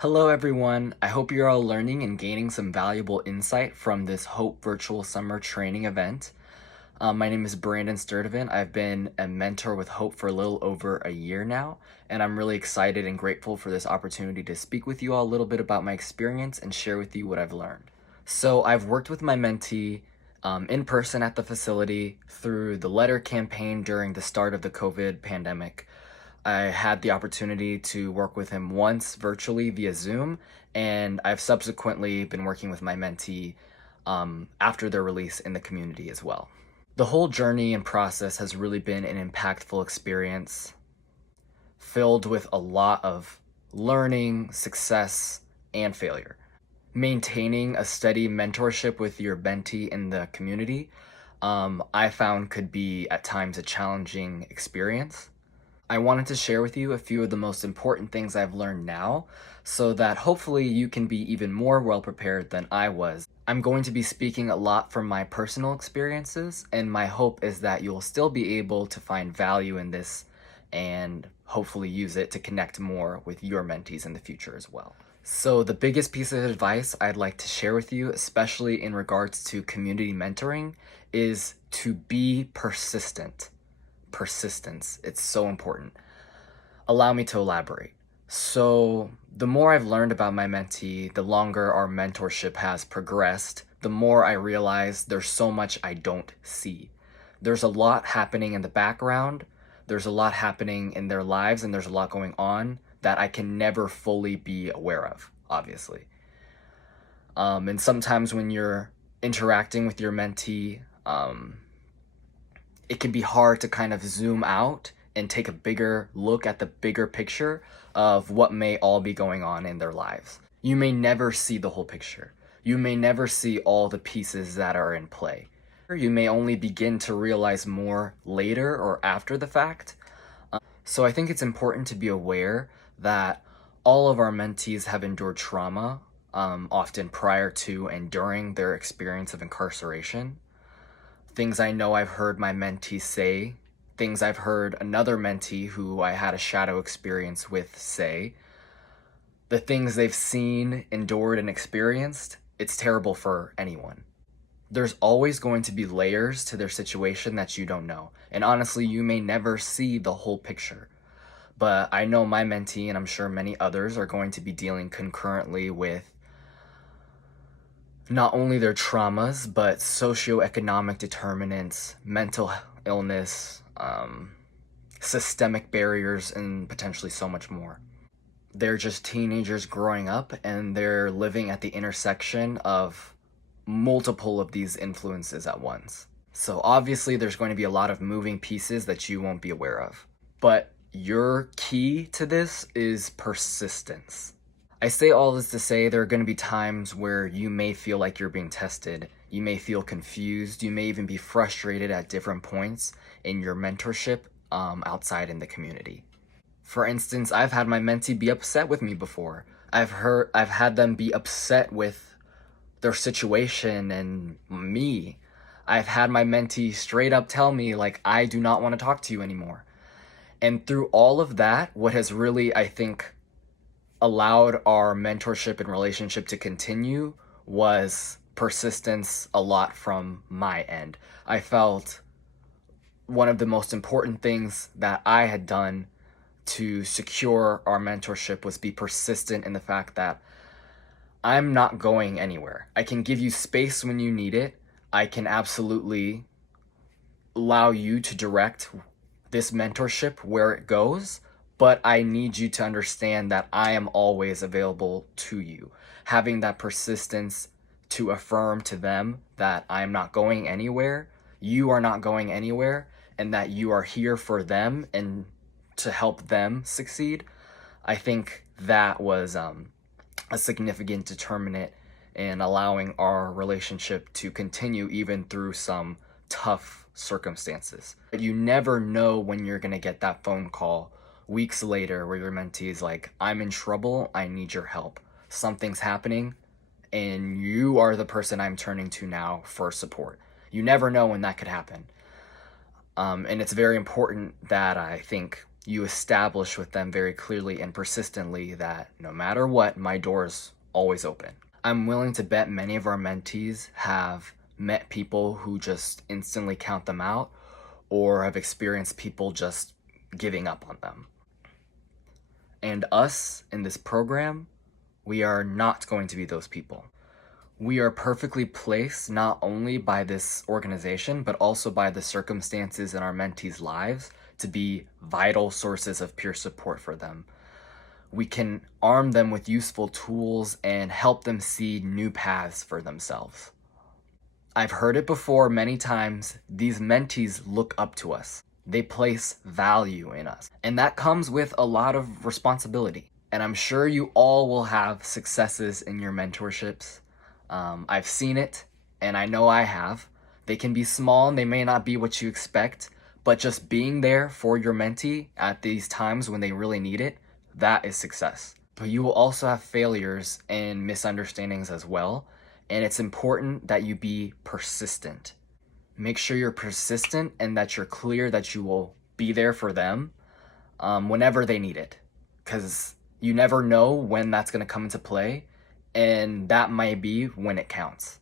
Hello, everyone. I hope you're all learning and gaining some valuable insight from this Hope Virtual Summer Training event. My name is Brandon Sturdivant. I've been a mentor with Hope for a little over a year now, and I'm really excited and grateful for this opportunity to speak with you all a little bit about my experience and share with you what I've learned. So, I've worked with my mentee in person at the facility through the letter campaign during the start of the COVID pandemic. I had the opportunity to work with him once virtually via Zoom, and I've subsequently been working with my mentee after their release in the community as well. The whole journey and process has really been an impactful experience filled with a lot of learning, success, and failure. Maintaining a steady mentorship with your mentee in the community, I found could be at times a challenging experience. I wanted to share with you a few of the most important things I've learned now so that hopefully you can be even more well prepared than I was. I'm going to be speaking a lot from my personal experiences, and my hope is that you'll still be able to find value in this and hopefully use it to connect more with your mentees in the future as well. So, the biggest piece of advice I'd like to share with you, especially in regards to community mentoring, is to be persistent. Persistence. It's so important. Allow me to elaborate. So, the more I've learned about my mentee, the longer our mentorship has progressed, the more I realize there's so much I don't see. There's a lot happening in the background, there's a lot happening in their lives, and there's a lot going on that I can never fully be aware of, obviously. And sometimes when you're interacting with your mentee, it can be hard to kind of zoom out and take a bigger look at the bigger picture of what may all be going on in their lives. You may never see the whole picture. You may never see all the pieces that are in play. You may only begin to realize more later or after the fact. So I think it's important to be aware that all of our mentees have endured trauma, often prior to and during their experience of incarceration. Things I know I've heard my mentee say, things I've heard another mentee who I had a shadow experience with say, the things they've seen, endured, and experienced, it's terrible for anyone. There's always going to be layers to their situation that you don't know. And honestly, you may never see the whole picture. But I know my mentee, and I'm sure many others, are going to be dealing concurrently with not only their traumas, but socioeconomic determinants, mental illness, systemic barriers, and potentially so much more. They're just teenagers growing up, and they're living at the intersection of multiple of these influences at once. So obviously there's going to be a lot of moving pieces that you won't be aware of. But your key to this is persistence. I say all this to say there are going to be times where you may feel like you're being tested. You may feel confused. You may even be frustrated at different points in your mentorship outside in the community. For instance, I've had my mentee be upset with me before. I've had them be upset with their situation and me. I've had my mentee straight up tell me, like, I do not want to talk to you anymore. And through all of that, what has really, I think, allowed our mentorship and relationship to continue was persistence a lot from my end. I felt one of the most important things that I had done to secure our mentorship was be persistent in the fact that I'm not going anywhere. I can give you space when you need it. I can absolutely allow you to direct this mentorship where it goes, but I need you to understand that I am always available to you. Having that persistence to affirm to them that I am not going anywhere, you are not going anywhere, and that you are here for them and to help them succeed, I think that was a significant determinant in allowing our relationship to continue even through some tough circumstances. You never know when you're going to get that phone call weeks later where your mentee is like, I'm in trouble, I need your help. Something's happening, and you are the person I'm turning to now for support. You never know when that could happen. And it's very important that I think You establish with them very clearly and persistently that no matter what, my door is always open. I'm willing to bet many of our mentees have met people who just instantly count them out or have experienced people just giving up on them. And us in this program, we are not going to be those people. We are perfectly placed not only by this organization, but also by the circumstances in our mentees' lives to be vital sources of peer support for them. We can arm them with useful tools and help them see new paths for themselves. I've heard it before many times, these mentees look up to us. They place value in us. And that comes with a lot of responsibility. And I'm sure you all will have successes in your mentorships. I've seen it, and I know I have. They can be small and they may not be what you expect, but just being there for your mentee at these times when they really need it, that is success. But you will also have failures and misunderstandings as well, and it's important that you be persistent. Make sure you're persistent and that you're clear that you will be there for them whenever they need it, because you never know when that's going to come into play, and that might be when it counts.